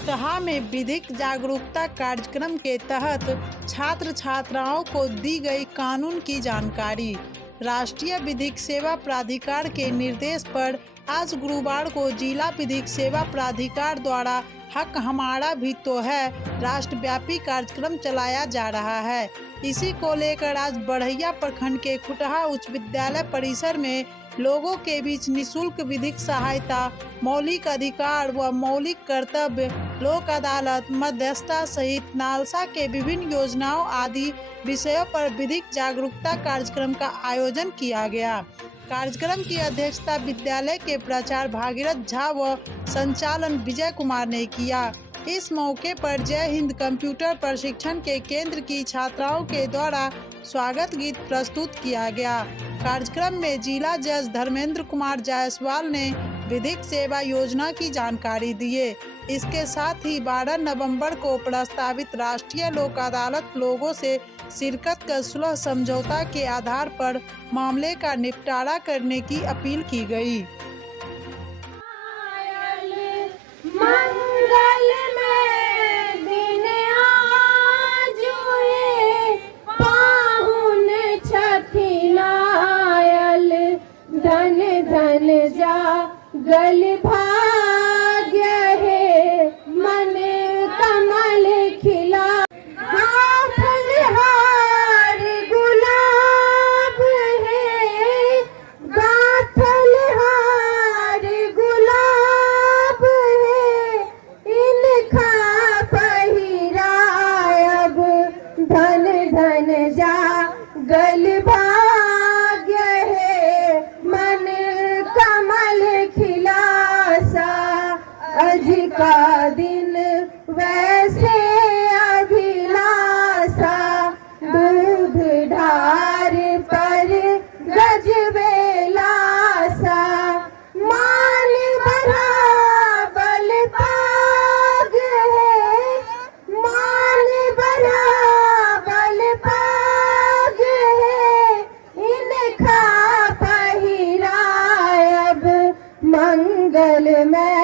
कुटहा में विधिक जागरूकता कार्यक्रम के तहत छात्र छात्राओं को दी गई कानून की जानकारी। राष्ट्रीय विधिक सेवा प्राधिकार के निर्देश पर आज गुरुवार को जिला विधिक सेवा प्राधिकार द्वारा हक हमारा भी तो है राष्ट्रव्यापी कार्यक्रम चलाया जा रहा है। इसी को लेकर आज बढ़ैया प्रखंड के कुटहा उच्च विद्यालय परिसर में लोगों के बीच निःशुल्क विधिक सहायता, मौलिक अधिकार व मौलिक कर्तव्य, लोक अदालत, मध्यस्थता सहित नालसा के विभिन्न योजनाओं आदि विषयों पर विधिक जागरूकता कार्यक्रम का आयोजन किया गया। कार्यक्रम की अध्यक्षता विद्यालय के प्राचार्य भागीरथ झा व संचालन विजय कुमार ने किया। इस मौके पर जय हिंद कंप्यूटर प्रशिक्षण के केंद्र की छात्राओं के द्वारा स्वागत गीत प्रस्तुत किया गया। कार्यक्रम में जिला जज धर्मेंद्र कुमार जायसवाल ने विधिक सेवा योजना की जानकारी दिए। इसके साथ ही 12 नवंबर को प्रस्तावित राष्ट्रीय लोक अदालत लोगों से शिरकत कर सुलह समझौता के आधार पर मामले का निपटारा करने की अपील की गई। गल भाग्य है मन कमल खिला, फलहार गुलाब है, फलहार गुलाब है, इनका पहिरायब धन धन जा गल भाग्य है मन कमल आज का दिन वैसे अभिलाषा, दूध ढार पर गज बेलासा, मान भरा बल पाग है, मान भरा बल पाग है, इनका पहिरायब मंगल में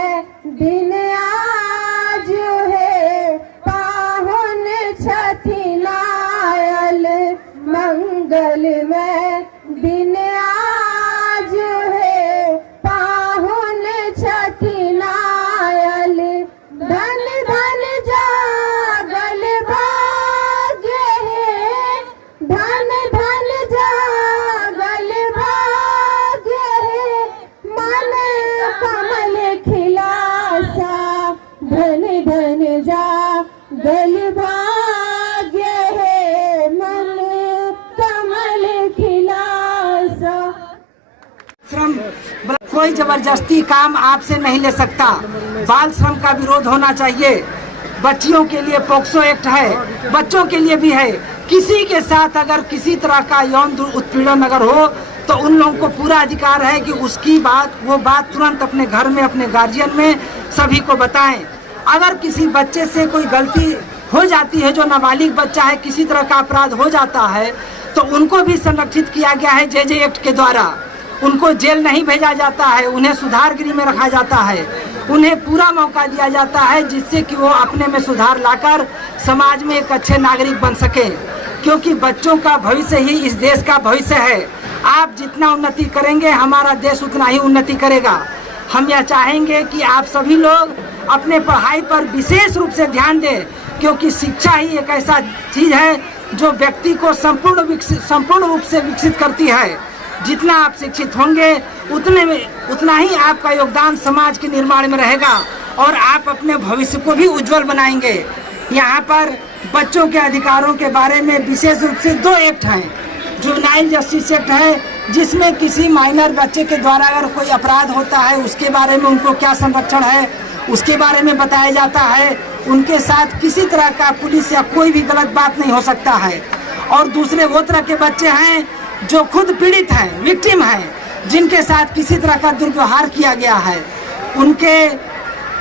दिन आज है, पाहुन छथिन आयल मंगल में दिन आज है, पाहुन छथिन आयल धन धन जागल भाग्य है, धन धन जागल भाग्य है, मन कमल खिला धन धन जा गल भाग्य है मन कमल खिलासा। श्रम कोई जबरदस्ती काम आपसे नहीं ले सकता। बाल श्रम का विरोध होना चाहिए। बच्चियों के लिए पोक्सो एक्ट है, बच्चों के लिए भी है। किसी के साथ अगर किसी तरह का यौन उत्पीड़न अगर हो तो उन लोगों को पूरा अधिकार है कि उसकी वो बात तुरंत अपने घर में, अपने गार्जियन में सभी को बताएं। अगर किसी बच्चे से कोई गलती हो जाती है, जो नाबालिग बच्चा है, किसी तरह का अपराध हो जाता है तो उनको भी संरक्षित किया गया है जेजे एक्ट के द्वारा। उनको जेल नहीं भेजा जाता है, उन्हें सुधार गृह में रखा जाता है, उन्हें पूरा मौका दिया जाता है जिससे कि वो अपने में सुधार लाकर समाज में एक अच्छे नागरिक बन सके। क्योंकि बच्चों का भविष्य ही इस देश का भविष्य है। आप जितना उन्नति करेंगे हमारा देश उतना ही उन्नति करेगा। हम यह चाहेंगे कि आप सभी लोग अपने पढ़ाई पर विशेष रूप से ध्यान दें, क्योंकि शिक्षा ही एक ऐसा चीज है जो व्यक्ति को संपूर्ण रूप से विकसित करती है। जितना आप शिक्षित होंगे उतना ही आपका योगदान समाज के निर्माण में रहेगा और आप अपने भविष्य को भी उज्जवल बनाएंगे। यहाँ पर बच्चों के अधिकारों के बारे में विशेष रूप से 2 एक्ट हैं। जुवेनाइल जस्टिस एक्ट है जिसमें किसी माइनर बच्चे के द्वारा अगर कोई अपराध होता है उसके बारे में उनको क्या संरक्षण है उसके बारे में बताया जाता है। उनके साथ किसी तरह का पुलिस या कोई भी गलत बात नहीं हो सकता है। और दूसरे वो तरह के बच्चे हैं जो खुद पीड़ित हैं, विक्टिम हैं, जिनके साथ किसी तरह का दुर्व्यवहार किया गया है।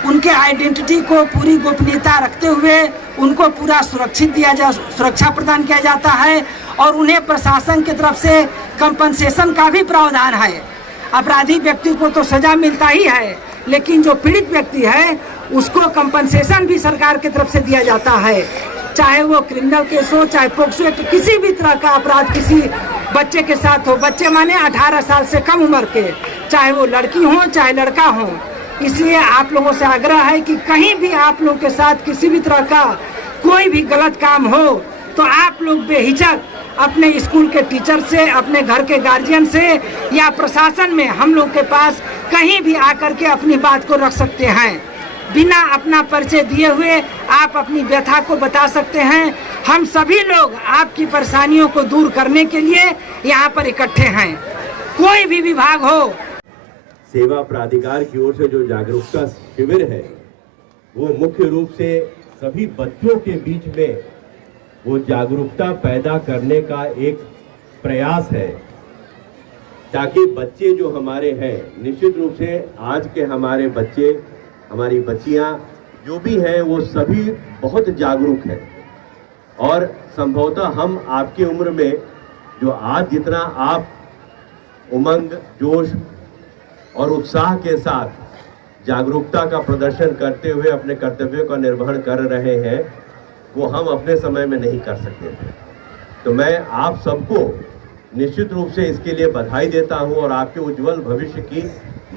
उनके आइडेंटिटी को पूरी गोपनीयता रखते हुए उनको पूरा सुरक्षा प्रदान किया जाता है और उन्हें प्रशासन की तरफ से कंपनसेशन का भी प्रावधान है। अपराधी व्यक्ति को तो सजा मिलता ही है, लेकिन जो पीड़ित व्यक्ति है उसको कंपनसेशन भी सरकार की तरफ से दिया जाता है, चाहे वो क्रिमिनल केस हो, चाहे पोक्सो एक्ट, किसी भी तरह का अपराध किसी बच्चे के साथ हो, बच्चे माने 18 साल से कम उम्र के, चाहे वो लड़की हो चाहे लड़का हो। इसलिए आप लोगों से आग्रह है कि कहीं भी आप लोग के साथ किसी भी तरह का कोई भी गलत काम हो तो आप लोग बेहिचक अपने स्कूल के टीचर से, अपने घर के गार्जियन से या प्रशासन में हम लोग के पास कहीं भी आकर के अपनी बात को रख सकते हैं। बिना अपना परिचय दिए हुए आप अपनी व्यथा को बता सकते हैं। हम सभी लोग आपकी परेशानियों को दूर करने के लिए यहाँ पर इकट्ठे हैं। कोई भी विभाग हो, सेवा प्राधिकार की ओर से जो जागरूकता शिविर है वो मुख्य रूप से सभी बच्चों के बीच में वो जागरूकता पैदा करने का एक प्रयास है, ताकि बच्चे जो हमारे हैं, निश्चित रूप से आज के हमारे बच्चे, हमारी बच्चियां जो भी हैं वो सभी बहुत जागरूक हैं। और संभवतः हम आपकी उम्र में जो आज जितना आप उमंग, जोश और उत्साह के साथ जागरूकता का प्रदर्शन करते हुए अपने कर्तव्यों का निर्वहन कर रहे हैं, वो हम अपने समय में नहीं कर सकते थे। तो मैं आप सबको निश्चित रूप से इसके लिए बधाई देता हूं और आपके उज्जवल भविष्य की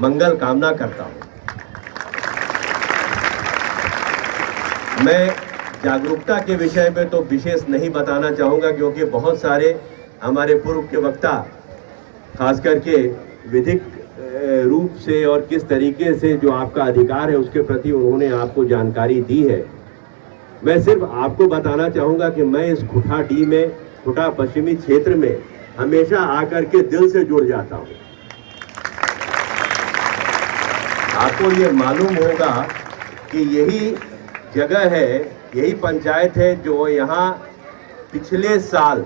मंगल कामना करता हूं। मैं जागरूकता के विषय में तो विशेष नहीं बताना चाहूँगा, क्योंकि बहुत सारे हमारे पूर्व के वक्ता खास करके विधिक रूप से और किस तरीके से जो आपका अधिकार है उसके प्रति उन्होंने आपको जानकारी दी है। मैं सिर्फ आपको बताना चाहूँगा कि मैं इस खुटा डी में, खुटा पश्चिमी क्षेत्र में हमेशा आकर के दिल से जुड़ जाता हूँ। आपको ये मालूम होगा कि यही जगह है, यही पंचायत है जो यहाँ पिछले साल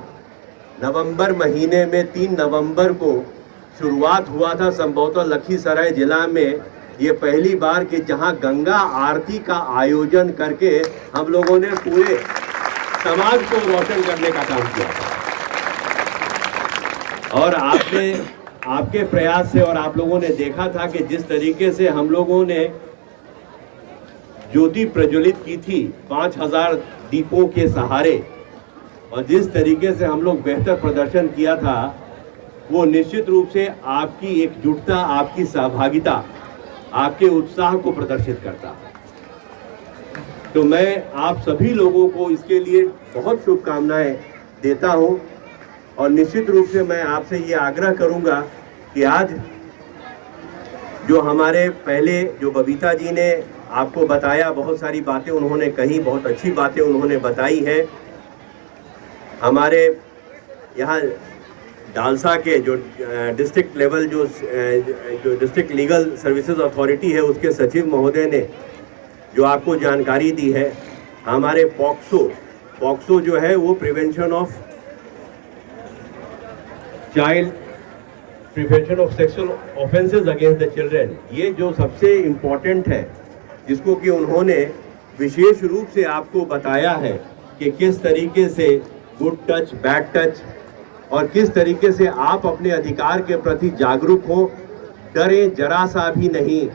नवंबर महीने में 3 नवंबर को शुरुआत हुआ था। संभवतः लखीसराय जिला में ये पहली बार कि जहाँ गंगा आरती का आयोजन करके हम लोगों ने पूरे समाज को रोशन करने का काम किया था। और आपके प्रयास से और आप लोगों ने देखा था कि जिस तरीके से हम लोगों ने ज्योति प्रज्वलित की थी 5000 दीपों के सहारे, और जिस तरीके से हम लोग बेहतर प्रदर्शन किया था, वो निश्चित रूप से आपकी एकजुटता, आपकी सहभागिता, आपके उत्साह को प्रदर्शित करता। तो मैं आप सभी लोगों को इसके लिए बहुत शुभकामनाएं देता हूं। और निश्चित रूप से मैं आपसे ये आग्रह करूंगा कि आज जो हमारे पहले जो बबीता जी ने आपको बताया, बहुत सारी बातें उन्होंने कही, बहुत अच्छी बातें उन्होंने बताई है। हमारे यहाँ डालसा के जो डिस्ट्रिक्ट लेवल जो डिस्ट्रिक्ट लीगल सर्विसेज अथॉरिटी है, उसके सचिव महोदय ने जो आपको जानकारी दी है, हमारे पॉक्सो जो है वो prevention of sexual offences against the children, ये जो सबसे इम्पोर्टेंट है, जिसको कि उन्होंने विशेष रूप से आपको बताया है कि किस तरीके से गुड टच, बैड टच, और किस तरीके से आप अपने अधिकार के प्रति जागरूक हो, डरें जरा सा भी नहीं,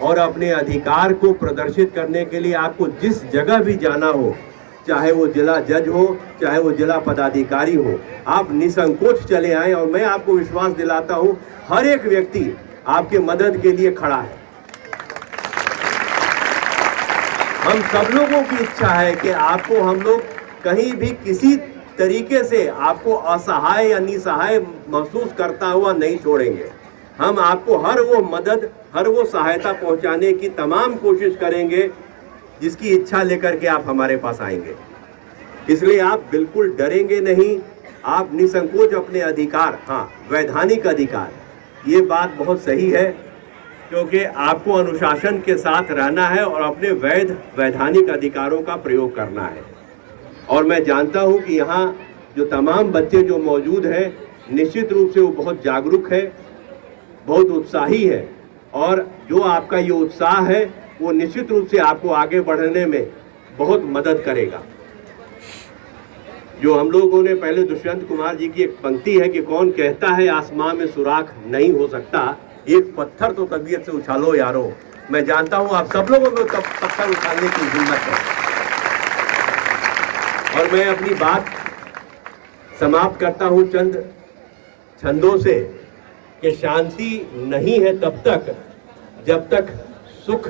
और अपने अधिकार को प्रदर्शित करने के लिए आपको जिस जगह भी जाना हो, चाहे वो जिला जज हो, चाहे वो जिला पदाधिकारी हो, आप निसंकोच चले आएं। और मैं आपको विश्वास दिलाता हूं, हर एक व्यक्ति आपके मदद के लिए खड़ा है। हम सब लोगों की इच्छा है कि आपको हम लोग कहीं भी किसी तरीके से आपको असहाय या निसहाय महसूस करता हुआ नहीं छोड़ेंगे। हम आपको हर वो मदद, हर वो सहायता पहुंचाने की तमाम कोशिश करेंगे जिसकी इच्छा लेकर के आप हमारे पास आएंगे। इसलिए आप बिल्कुल डरेंगे नहीं, आप निसंकोच अपने अधिकार, हाँ वैधानिक अधिकार, ये बात बहुत सही है, क्योंकि आपको अनुशासन के साथ रहना है और अपने वैधानिक अधिकारों का प्रयोग करना है। और मैं जानता हूं कि यहाँ जो तमाम बच्चे जो मौजूद हैं, निश्चित रूप से वो बहुत जागरूक है, बहुत उत्साही है, और जो आपका ये उत्साह है वो निश्चित रूप से आपको आगे बढ़ने में बहुत मदद करेगा। जो हम लोगों ने पहले दुष्यंत कुमार जी की एक पंक्ति है कि कौन कहता है आसमां में सुराख नहीं हो सकता, एक पत्थर तो तबीयत से उछालो यारो, मैं जानता हूं आप सब लोगों को पत्थर उठाने की हिम्मत है। और मैं अपनी बात समाप्त करता हूं चंद छंदों से कि शांति नहीं है तब तक जब तक सुख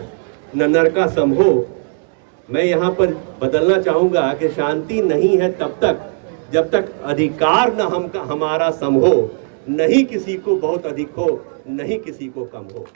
न नरका संभो। मैं यहाँ पर बदलना चाहूंगा कि शांति नहीं है तब तक जब तक अधिकार न हमारा सम हो, नहीं किसी को बहुत अधिक हो, नहीं किसी को कम हो।